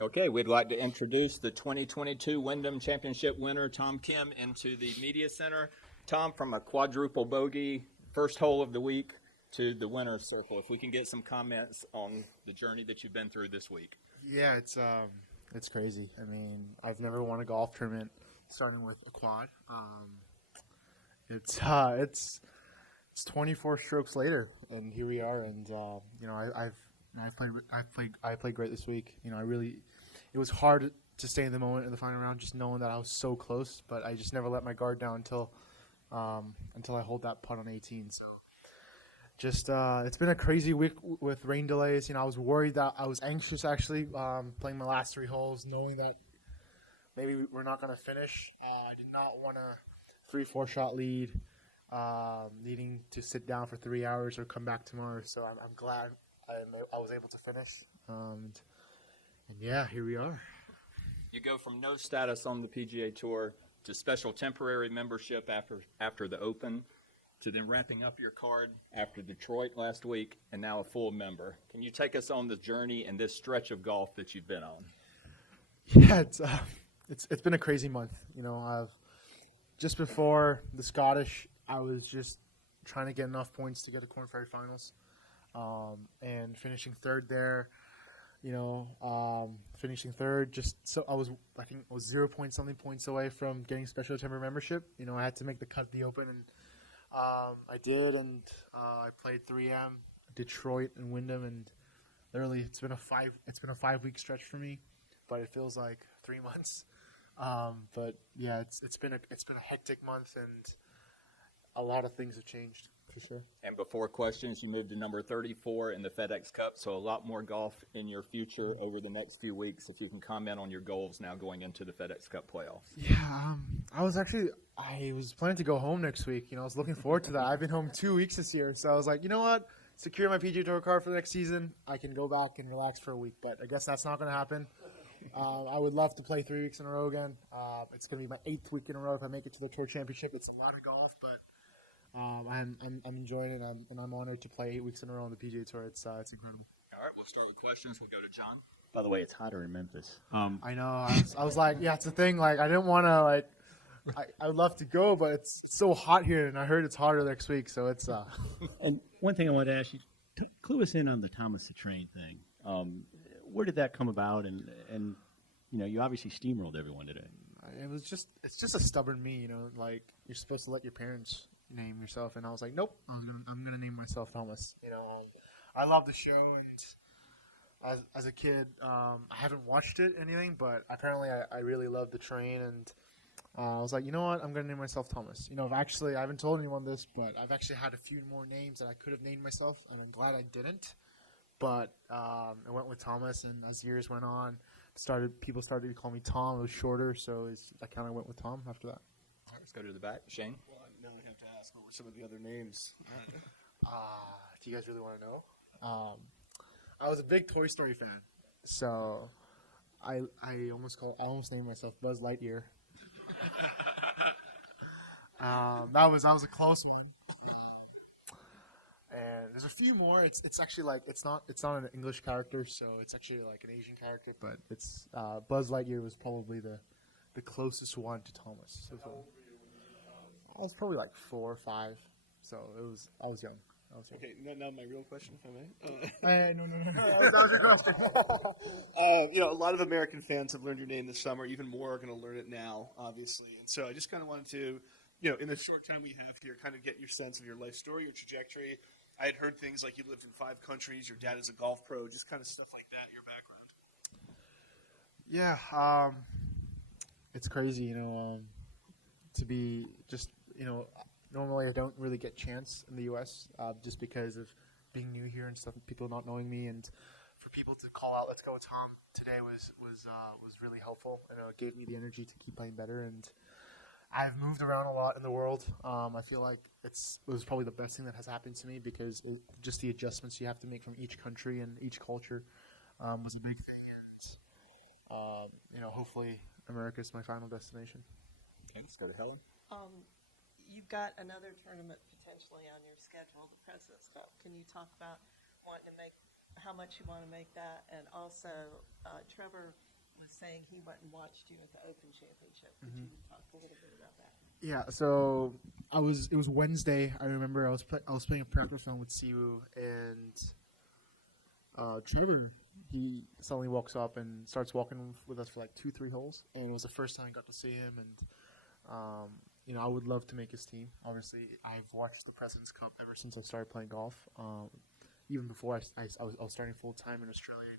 Okay, we'd like to introduce the 2022 Wyndham Championship winner, Tom Kim, into the media center. Tom, from a quadruple bogey, first hole of the week to the winner's circle, if we can get some comments on the journey that you've been through this week. Yeah, it's crazy. I mean, I've never won a golf tournament starting with a quad. It's 24 strokes later, and here we are. And I played great this week. It was hard to stay in the moment in the final round, just knowing that I was so close. But I just never let my guard down until I hold that putt on 18. So it's been a crazy week with rain delays. I was worried that I was anxious actually playing my last 3 holes, knowing that maybe we're not going to finish. I did not want a 3-4 shot lead, needing to sit down for 3 hours or come back tomorrow. So I'm glad I was able to finish. And yeah, here we are. You go from no status on the PGA Tour to special temporary membership after the Open, to then wrapping up your card after Detroit last week, and now a full member. Can you take us on the journey and this stretch of golf that you've been on? Yeah, it's been a crazy month. I've just before the Scottish, I was just trying to get enough points to get to Corn Ferry Finals, and finishing third there. Finishing third, I think I was 0 point something points away from getting special temporary membership. I had to make the cut at the Open, and I did, and I played 3M, Detroit, and Wyndham, and literally it's been a 5-week stretch for me, but it feels like 3 months. But yeah, it's been a hectic month, and a lot of things have changed for sure. And before questions, you moved to number 34 in the FedEx Cup, so a lot more golf in your future over the next few weeks. If you can comment on your goals now going into the FedEx Cup playoffs. Yeah, I was planning to go home next week. I was looking forward to that. I've been home 2 weeks this year, so I was like, you know what? Secure my PGA Tour card for the next season. I can go back and relax for a week, but I guess that's not going to happen. I would love to play 3 weeks in a row again. It's going to be my 8th week in a row if I make it to the Tour Championship. It's a lot of golf, but I'm enjoying it, and I'm honored to play 8 weeks in a row on the PGA Tour. It's incredible. All right, we'll start with questions. We'll go to John. By the way, it's hotter in Memphis. I know. I was like, yeah, it's a thing. Like, I didn't want to, I would love to go, but it's so hot here, and I heard it's hotter next week, so it's. And one thing I wanted to ask you, clue us in on the Thomas the Train thing. Where did that come about? And you obviously steamrolled everyone today. It's just a stubborn me, like you're supposed to let your parents name yourself, and I was like, nope, I'm gonna name myself Thomas. I love the show, and as a kid, I haven't watched it anything, but apparently I really love the train, and I was like, you know what, I'm gonna name myself Thomas. I haven't told anyone this, but I've actually had a few more names that I could have named myself, and I'm glad I didn't. But I went with Thomas, and as years went on, people started to call me Tom. It was shorter, so I kind of went with Tom after that. All right, let's go to the back. Shane? Well, now I have to ask, what were some of the other names? Do you guys really want to know? I was a big Toy Story fan, so I almost named myself Buzz Lightyear. That was a close one. And there's a few more. It's actually like it's not an English character, so it's actually like an Asian character. But it's Buzz Lightyear was probably the closest one to Thomas. I was probably like 4 or 5, so I was young. Okay, now my real question, if I may. No. That was your question. A lot of American fans have learned your name this summer. Even more are going to learn it now, obviously. And so I just kind of wanted to, in the short time we have here, kind of get your sense of your life story, your trajectory. I had heard things like you lived in 5 countries, your dad is a golf pro, just kind of stuff like that, your background. Yeah, it's crazy, to be just, normally I don't really get chance in the U.S. Just because of being new here and stuff, people not knowing me, and for people to call out, let's go with Tom today was really helpful, and it gave me the energy to keep playing better. And I've moved around a lot in the world. I feel like it was probably the best thing that has happened to me, because just the adjustments you have to make from each country and each culture was a big thing. And hopefully America is my final destination. Okay, let's go to Helen. You've got another tournament potentially on your schedule, the President's Cup. Can you talk about how much you want to make that? And also, Trevor was saying he went and watched you at the Open Championship. Could you talk a little bit about that? Yeah, so it was Wednesday. I remember I was playing a practice round with Siwoo, and Trevor, he suddenly walks up and starts walking with us for like 2-3 holes, and it was the first time I got to see him. And I would love to make his team. Obviously, I've watched the President's Cup ever since I started playing golf. Even before I was starting full time in Australia,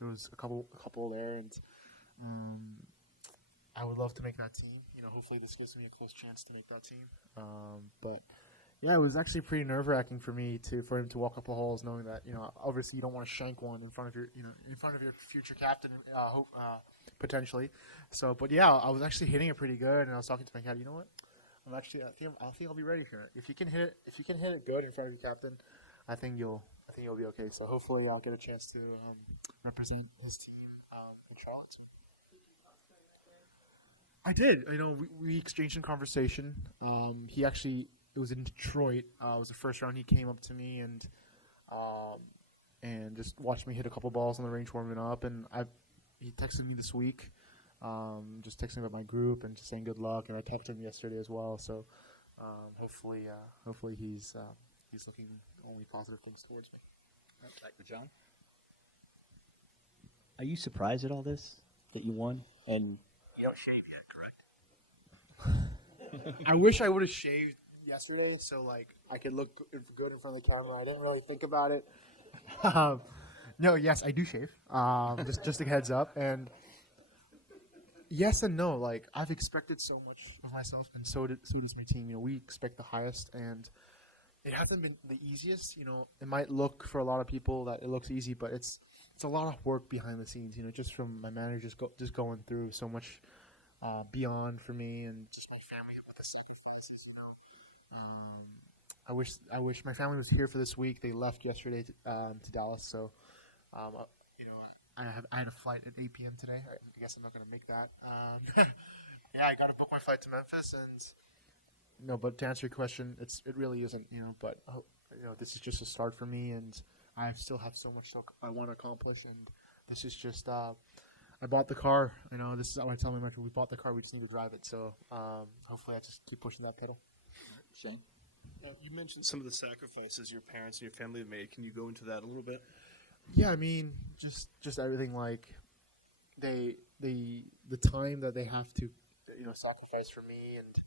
there was a couple there, and I would love to make that team. Hopefully this gives me a close chance to make that team. But yeah, it was actually pretty nerve-wracking for me for him to walk up the holes, knowing that obviously you don't want to shank one in front of your future captain, potentially. So, but yeah, I was actually hitting it pretty good, and I was talking to my caddy. You know what? I think I'll be ready for it. If you can hit it good in front of your captain, I think you'll be okay. So hopefully I'll get a chance to represent his team in Charlotte. I did. We exchanged in conversation. It was in Detroit. It was the first round. He came up to me and just watched me hit a couple balls on the range warming up. And he texted me this week, just texting about my group and just saying good luck. And I talked to him yesterday as well. So hopefully he's looking only positive things towards me. Back to John. Are you surprised at all this that you won? And you don't shave yet, correct? I wish I would have shaved yesterday, so like I could look good in front of the camera. I didn't really think about it. No, yes, I do shave. Just a heads up. And yes and no. Like I've expected so much of myself, and so does my team. We expect the highest, and it hasn't been the easiest. It might look for a lot of people that it looks easy, but it's a lot of work behind the scenes. Just from my manager just going through so much beyond for me, and just my family with the sacrifices. I wish my family was here for this week. They left yesterday to Dallas, so I had a flight at 8 p.m. today. I guess I'm not going to make that. Yeah, I got to book my flight to Memphis, and no. But to answer your question, it really isn't. But this is just a start for me, and I still have so much I want to accomplish, and this is just. I bought the car. This is what I tell my mentor. We bought the car. We just need to drive it. So hopefully, I just keep pushing that pedal. Shane? You mentioned some of the sacrifices your parents and your family have made. Can you go into that a little bit? Yeah, I mean, just everything like the time that they have to sacrifice for me, and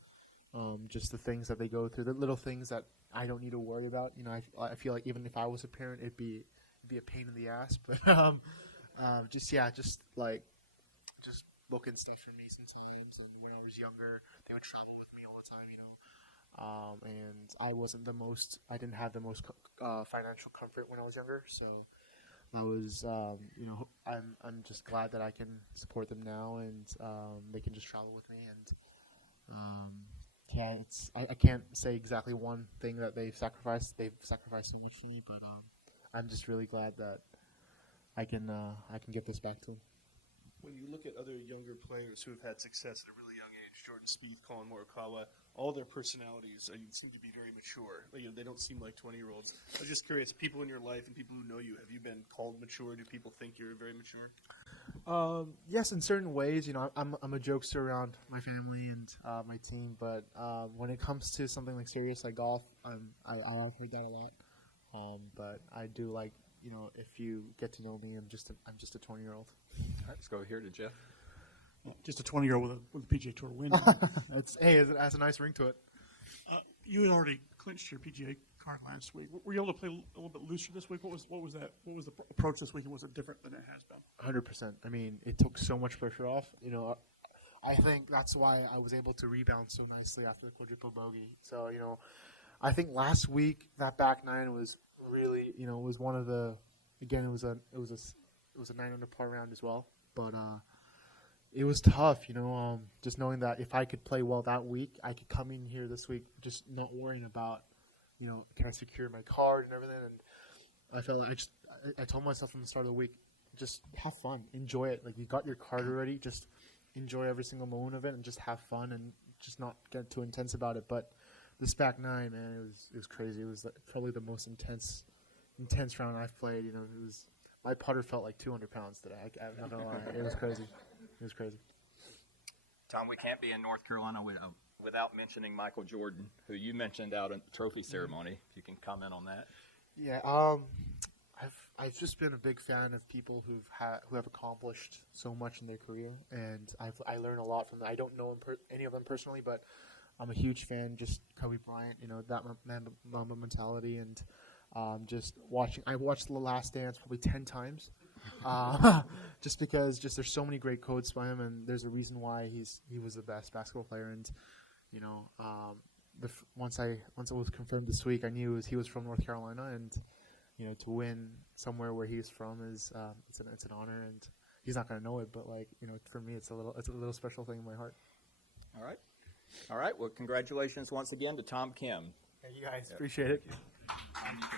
just the things that they go through, the little things that I don't need to worry about. I feel like even if I was a parent, it'd be a pain in the ass. But just booking stuff for me sometimes. And when I was younger, they would travel with me all the time. And I didn't have the most financial comfort when I was younger, so I was, I'm just glad that I can support them now, and they can just travel with me, and I can't say exactly one thing that they've sacrificed. They've sacrificed so much for me, but I'm just really glad that I can get this back to them. When you look at other younger players who have had success at a really young age, Jordan Spieth, Colin Morikawa, all their personalities seem to be very mature. They don't seem like 20-year-olds. I was just curious, people in your life and people who know you, have you been called mature? Do people think you're very mature? Yes, in certain ways. I'm a jokester around my family and my team, but when it comes to something like serious like golf, I've heard that a lot. But I do like, if you get to know me, I'm just a 20-year-old. All right, let's go here to Jeff. Just a 20-year-old with a PGA Tour win. It has a nice ring to it. You had already clinched your PGA card last week. Were you able to play a little bit looser this week? What was that? What was the approach this week, and was it different than it has been? 100%. I mean, it took so much pressure off. I think that's why I was able to rebound so nicely after the quadruple bogey. So, I think last week that back nine was really, was one of the. Again, it was a 9-under par round as well, but it was tough, just knowing that if I could play well that week, I could come in here this week just not worrying about, can I secure my card and everything. And I felt like I told myself from the start of the week, just have fun, enjoy it. Like, you got your card already, just enjoy every single moment of it and just have fun and just not get too intense about it. But this back nine, man, it was crazy. It was probably the most intense round I've played. It was my putter felt like 200 pounds today. I'm not gonna lie, it was crazy. It was crazy. Tom, we can't be in North Carolina without mentioning Michael Jordan, who you mentioned out at the trophy ceremony. If you can comment on that. Yeah, I've just been a big fan of people who have accomplished so much in their career, and I learn a lot from them. I don't know any of them personally, but I'm a huge fan. Just Kobe Bryant, that Mamba mentality, and just watching. I watched The Last Dance probably 10 times, just because there's so many great quotes by him, and there's a reason why he was the best basketball player. And once it was confirmed this week, I knew he was from North Carolina, and to win somewhere where he's from is it's an honor, and he's not going to know it, but for me it's a little special thing in my heart. All right. Well, congratulations once again to Tom Kim. Thank you guys, appreciate it.